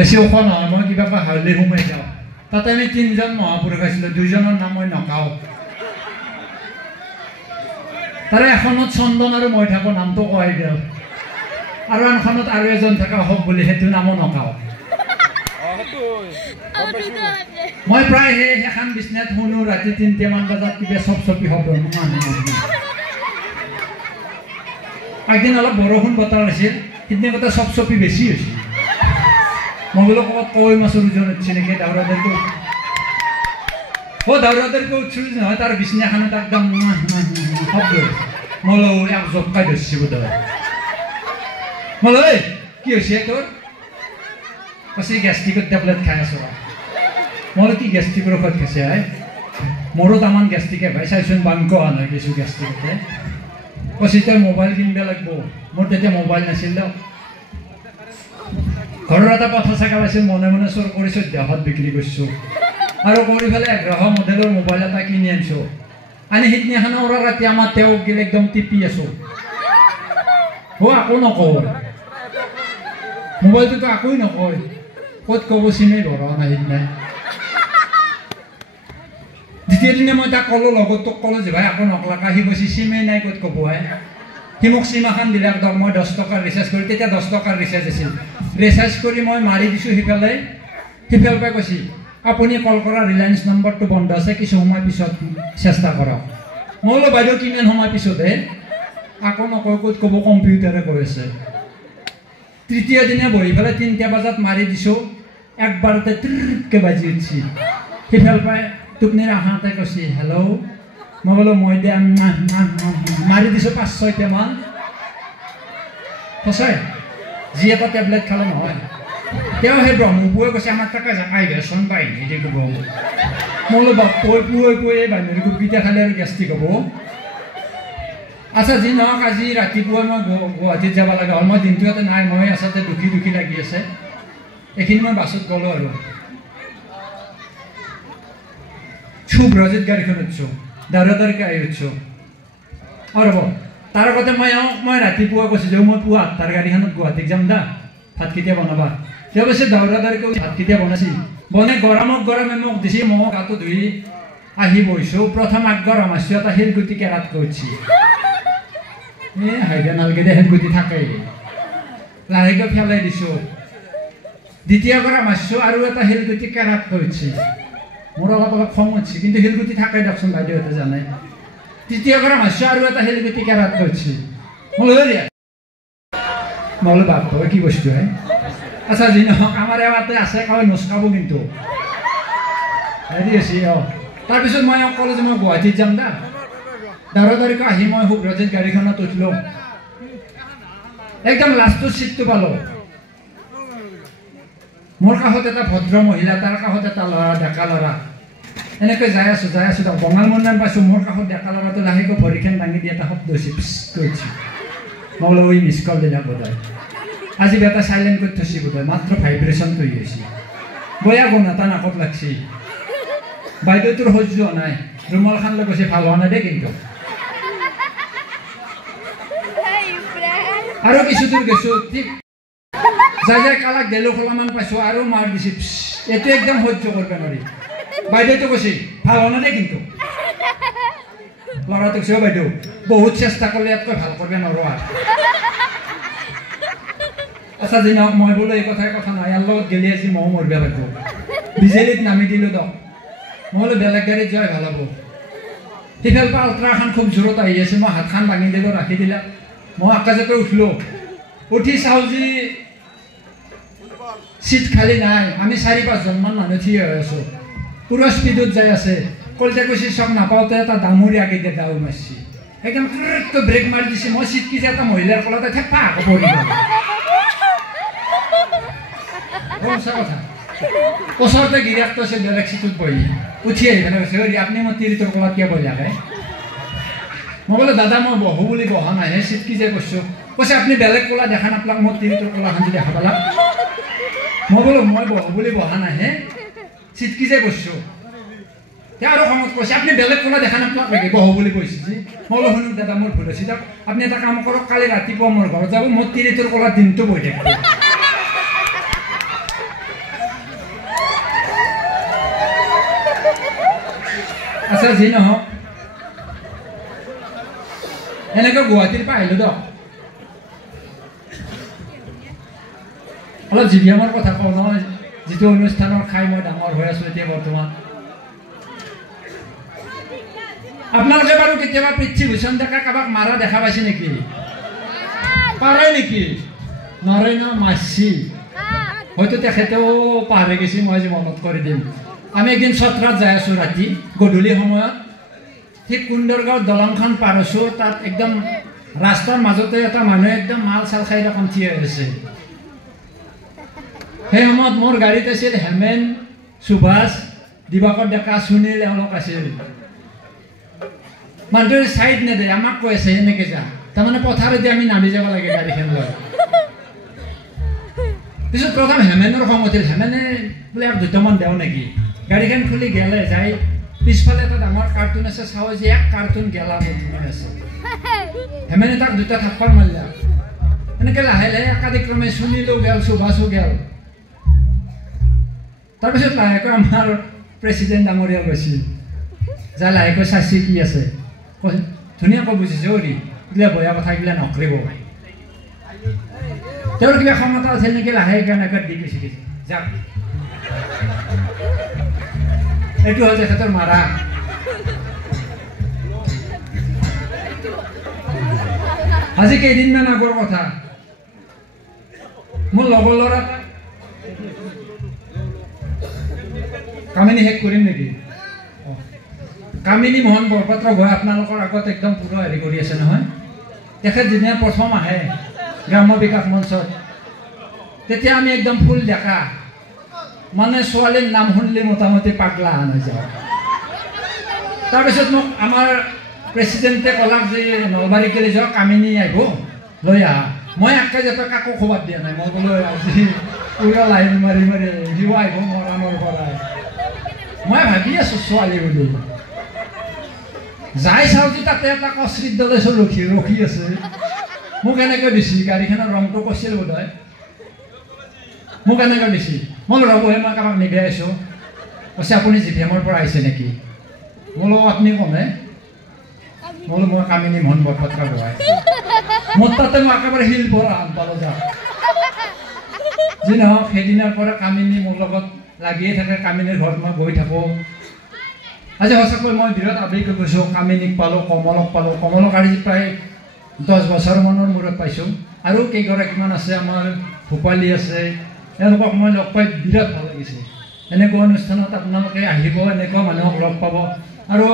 বেছি ওখ নহয় মই কিবা হাউলি সোমাই যাওঁ তাতে আমি 3জন মহাপুৰুষ আছিলোঁ 2জনৰ নাম মই নকাওঁ তাৰে এখনত চন্দন আৰু মই থাকোঁ নামটো কোৱাই দিওঁ আৰু আনখনত আৰু এজন থকা হওক বুলি সেইটো নামো নকাওঁ মই প্ৰায় সেইখন বিচনাত শুনো ৰাতি 3টামান বজাত কিবা চপচপি শব্দ একদিন অলপ বৰষুণ বতৰ আছিল সিদিনা কথা চপচপি বেছি হৈছিল মই বোলো ক'ৰবাত কাৱৈ মাছৰ ওজন উঠিছে নেকি দাউৰাদাৰটো দাউৰাদাৰটো উঠিছিল নহয় তাৰ বিচনাখনত একদম শব্দ মই এক জপকাই ধৰিছে বোধহয় মই ঐ কি হৈছে তোৰ কৈছে গেষ্ট্ৰিকৰ টেবলেট খাই আছো মই কি গেষ্ট্ৰিকৰ ঔষধ খাইছে মোৰো তামান গেষ্ট্ৰিকে ভাই চাইচোন বাংক অহা নহয় কিছু গেষ্ট্ৰিকতে কৈছে তই মোবাইল কিনিব লাগিব মোৰ তেতিয়া মোবাইল নাছিল ঘৰৰ এটা কথা চাকা পাইছিল মনে মনে চোৰ কৰি 1400 বিক্ৰী কৰিছোঁ আৰু কৰি পেলাই 1100 মডেলৰ মোবাইল এটা কিনি আনিছোঁ আনি সিদিনাখন ৰাতি আমাৰ তেওঁক গেলে একদম টিপি আছোঁ আকৌ নকওঁ মোবাইলটোতো আকোই নকয় ক'ত ক'ব চিমেই ভৰা নাই সিদিনাই দ্বিতীয় দিনে মই তাক ক'লোঁ লগত তোক ক'লোঁ যে ভাই আকৌ নকলাকা সি কৈছে চিমেই নাই ক'ত ক'ব সি মোক চিম এখন দিলে একদম মই 10 টকাৰ ৰিচাৰ্জ কৰি তেতিয়া 10 টকাৰ ৰিচাৰ্জ আছিল ৰিচাৰ্জ কৰি মই মাৰি দিছোঁ সিফালে পাই কৈছে আপুনি কল কৰা ৰিলায়েন্স নম্বৰটো বন্ধ আছে কিছু সময় পিছত চেষ্টা কৰক মই বোলো বাইদেউ কিমান সময় পিছতহে আকৌ নকয় ক'ত ক'ব কম্পিউটাৰে কৈ আছে তৃতীয় দিনে বহি পেলাই 3টা বজাত মাৰি দিছোঁ একবাৰতে ত্ৰিককৈ বাজি উঠছি সিফাল পাই টোপনিৰ আহাতে কৈছে হেল্ল' মই বোলো মই দিয়া মাৰি দিছোঁ 5-6টামান সঁচাই যি এটা টেবলেট খালে নহয় তেওঁ সেই ব্ৰহ্মপুৱে কৈছে আমাৰ তাকে জাকাই ভেচন বাহিনী দি ক'ব মই বোলো বাপৈ পুৱে এই বাহিনীৰ কুপিটা খালে আৰু গেষ্ট্ৰিক হ'ব আচ্ছা যি নহওক আজি ৰাতিপুৱা মই গুৱাহাটীত যাব লগা হ'ল মই দিনটো ইয়াতে নাই মই আচলতে দুখী লাগি আছে এইখিনি মই বাছত গ'লোঁ আৰু শুভ্ৰজিত গাড়ীখন উঠছোঁ দাউৰাদাৰকৈ আহি উঠছোঁ ৰ'ব তাৰ আগতে মই ৰাতিপুৱা কৈছিলোঁ মই পুৱা 8টাৰ গাড়ীখনত গুৱাহাটীত যাম দা ভাত কেতিয়া বনাবা তেওঁ কৈছে দাউৰাদাৰকৈ ভাত কেতিয়া বনাইছিল বনাই গৰমে মোক দিছে মই গাটো ধুই আহি বহিছোঁ প্ৰথম গৰম আছোঁ এটা শিলগুটি কেৰাত কৰিছে হাইদা নালগে দে শিলগুটি থাকেই লাহেকৈ ফেলাই দিছোঁ দ্বিতীয় গৰম আছোঁ আৰু এটা শিলগুটি কেৰাত কৰিছে মোৰ অলপ খং উঠিছে কিন্তু শিলগুটি থাকে দিয়কচোন বাইদেউহঁতে জানে তৃতীয় গৰম আছোঁ আৰু এটা শিলগুটি কেৰাত কৰিছে মই বোলো বাপ কি বস্তু আচ্ছা যি নহওক আমাৰ এৱাতে আছে কাৱৈ নচকাব কিন্তু হেৰি আছে তাৰপিছত মই ক'লোঁ যে মই গুৱাহাটীত যাম দা দাউৰাদাৰকৈ আহি মই শুভ্ৰজিত গাড়ীখনত উঠিলোঁ একদম লাষ্টৰ ছিটটো পালোঁ মোৰ কাষত এটা ভদ্ৰ মহিলা তাৰ কাষত এটা ল'ৰা ডেকা ল'ৰা এনেকৈ যাই আছোঁ দিয়ক বঙাল মন্দিৰ পাইছোঁ মোৰ কাষত ডেকা ল'ৰাটো লাহেকৈ ভৰিখন দাঙি দি এটা শব্দ হৈছে কৈছে মই বোলো ঐ মিছ কল দিলা বোধহয় আজি এটা চাইলেণ্ট কৰি থৈছে বোধহয় মাত্ৰ ভাইব্ৰেশ্যন কৰি হৈছে বয়া গুণ এটা নাকত লাগছি বাইদেউটোৰ সহ্য হোৱা নাই ৰুমালখন লৈ কৈছে ভাল হোৱা নাই দেই কিন্তু আৰু কিছু দূৰ গৈছোঁ ঠিক যাই কালাক দেলো খোলামান পাইছোঁ আৰু মাৰ দিছে এইটো একদম সহ্য কৰিব নোৱাৰি বাইদেউটো কৈছে ভাল হোৱা নাই দেই কিন্তু ল'ৰাটো কৈছে বাইদেউ বহুত চেষ্টা কৰিলে ইয়াতকৈ ভাল কৰিব নোৱাৰোঁ আচ্ছা যি নহওক মই বোলো এই কথা নাই ইয়াৰ লগত গেলি আজি ময়ো মৰিব লাগিব বিজেলিত নামি দিলোঁ দক মই বোলো বেলেগ গাড়ীত যোৱাই ভাল হ'ব সিফাল পৰা আল্ট্ৰাখন খুব জোৰত আহি আছে মই হাতখন দাঙি দিলোঁ ৰাখি দিলা মই আকাশতে উঠিলোঁ উঠি চাওঁ যি চিট খালী নাই আমি 4-5জনমান মানুহ থিয় হৈ আছোঁ পুৰা স্পীডত যাই আছে কলিতা কৈছে চক নাপাওঁতে এটা ডাঙৰি আগেদি দাউৰ মাৰিছে একদম ব্ৰেক মাৰি দিছে মই চিট কিছে এটা মহিলাৰ কলতে থেপা আকৌ পৰি গ'ল সঁচা কথা ওচৰতে গিৰিয়াকটো আছে বেলেগ চিটত বহি উঠি আহি পেলাই কৈছে হেৰি আপুনি মই তিৰিটোৰ কলাত কিয় বহি থাকে মই বোলো দাদা মই বহো বুলি বহা নাই হে চিট কি যে কৈছোঁ কৈছে আপুনি বেলেগ কলা দেখা নাপালাক মই তিৰিটোৰ কলাখন যদি দেখা পালাক মই বোলো মই বহো বুলি বহা নাই হে চিট কি যে কৈছোঁ তেওঁ আৰু খঙত কৈছে আপুনি বেলেগ কলা দেখা নাপালাক নেকি বহো বুলি কৈছে যে মই বোলো শুনক দাদা মোৰ ভুল হৈছে দিয়ক আপুনি এটা কাম কৰক কালি ৰাতিপুৱা মোৰ ঘৰত যাব মই তিৰিটোৰ কলাত দিনটো বহি থাকিব আচ্ছা যি নহওক এনেকৈ গুৱাহাটীৰ পৰা আহিলোঁ দিয়ক অলপ জিভিএমৰ কথা কওঁ নহয় যিটো অনুষ্ঠানৰ খাই মই ডাঙৰ হৈ আছোঁ এতিয়া বৰ্তমান আপোনালোকে বাৰু কেতিয়াবা পৃথ্বীভূষণ ডেকা কাৰোবাক মাৰা দেখা পাইছে নেকি পাৰে নেকি নৰে ন মাৰছি হয়তো তেখেতেও পাহৰি গৈছে মই আজি মনত কৰি দিম আমি একদিন চত্ৰাত যাই আছোঁ ৰাতি গধূলি সময়ত ঠিক কুন্দৰগাঁৱত দলংখন পাৰ হৈছোঁ তাত একদম ৰাস্তাৰ মাজতে এটা মানুহে একদম মাল চাল খাই ৰকম থিয় হৈ আছে সেই সময়ত মোৰ গাড়ীত আছিল হেমেন সুভাষ দিবাকৰ ডেকা সুনীল এওঁলোক আছিল মানুহটোৱে চাইড নেদে আমাক কৈ আছে এনেকৈ যা তাৰমানে পথাৰেদি আমি নামি যাব লাগে গাড়ীখন লৈ পিছত প্ৰথম হেমেনৰ খং উঠিল হেমেনে বোলে আৰু দুটামান দেওঁ নেকি গাড়ীখন খুলি গেলে যাই পিছফালে এটা ডাঙৰ কাৰ্টুন আছে চাওঁ যে এক কাৰ্টুন গেলা বৰ্তমান আছে হেমেনে তাক দুটা থাপ্পৰ মাৰিলে এনেকৈ লাহে লাহে একাদিক্ৰমে সুনীলো গেল সুভাষো গেল তাৰপিছত লাহেকৈ আমাৰ প্ৰেচিডেণ্ট ডাঙৰীয়া গৈছিল যা লাহেকৈ চাচি কি আছে ধুনীয়াকৈ বুজিছে অৰি বোলে বয়া কথাগিলা নকৰিব তেওঁৰ কিবা ক্ষমতা আছে নেকি লাহেকৈ এনেকৈ দি গুচি গৈছে যাক এইটো হ'ল তেখেতৰ মাৰা আজি কেইদিনমান আগৰ কথা মোৰ লগৰ ল'ৰা কামিনী শেষ কৰিম নেকি কামিনী মোহন বৰপাত্ৰ গৈ আপোনালোকৰ আগত একদম পুৰা হেৰি কৰি আছে নহয় তেখেত যেতিয়া প্ৰথম আহে গ্ৰাম্য বিকাশ মঞ্চত তেতিয়া আমি একদম ফুল ডেকা মানে ছোৱালীৰ নাম শুনিলে মোটামুটি পাগলা হৈ যাওঁ তাৰপিছত মোক আমাৰ প্ৰেচিডেণ্টে ক'লাক যে নলবাৰীকেলৈ যাওক কামিনী আহিব লৈ আহা মই একে যাতে কাকো খবৰ দিয়া নাই মই বোলো আজি পুৰা লাইন মাৰি মাৰি সিও আহিব মৰাণৰ পৰাই মই ভাবি আছোঁ ছোৱালী বুলি যাই চাওঁ যে তাতে এটা কচৰিত দলে ৰখি আছে মোক এনেকৈ দিছে গাড়ীখনৰ ৰংটো কৈছিল বোধহয় মোক এনেকৈ দিছে মই ৰ'বহে মই কাৰোবাক নিগাই আছোঁ কৈছে আপুনি জিভিএমৰ পৰা আহিছে নেকি বোলো আপুনি কোনে বোলো মই কামিনী মোহন বৰপাত্ৰ গোহাঁই মোৰ তাতে মই একেবাৰে শিল পৰা আন পালোঁ যাওক যি নহওক সেইদিনাৰ পৰা কামিনী মোৰ লগত লাগিয়ে থাকে কামিনীৰ ঘৰত মই গৈ থাকোঁ আজি সঁচাকৈ মই বিৰাট আৱেগ হৈ গৈছোঁ কামিনীক পালোঁ কমলক পালোঁ কমলক আজি প্ৰায় 10 বছৰমানৰ মূৰত পাইছোঁ আৰু কেইগৰাকীমান আছে আমাৰ ভূপালী আছে তেওঁলোকক মই লগ পাই বিৰাট ভাল লাগিছে এনেকুৱা অনুষ্ঠানত আপোনালোকে আহিব এনেকুৱা মানুহক লগ পাব আৰু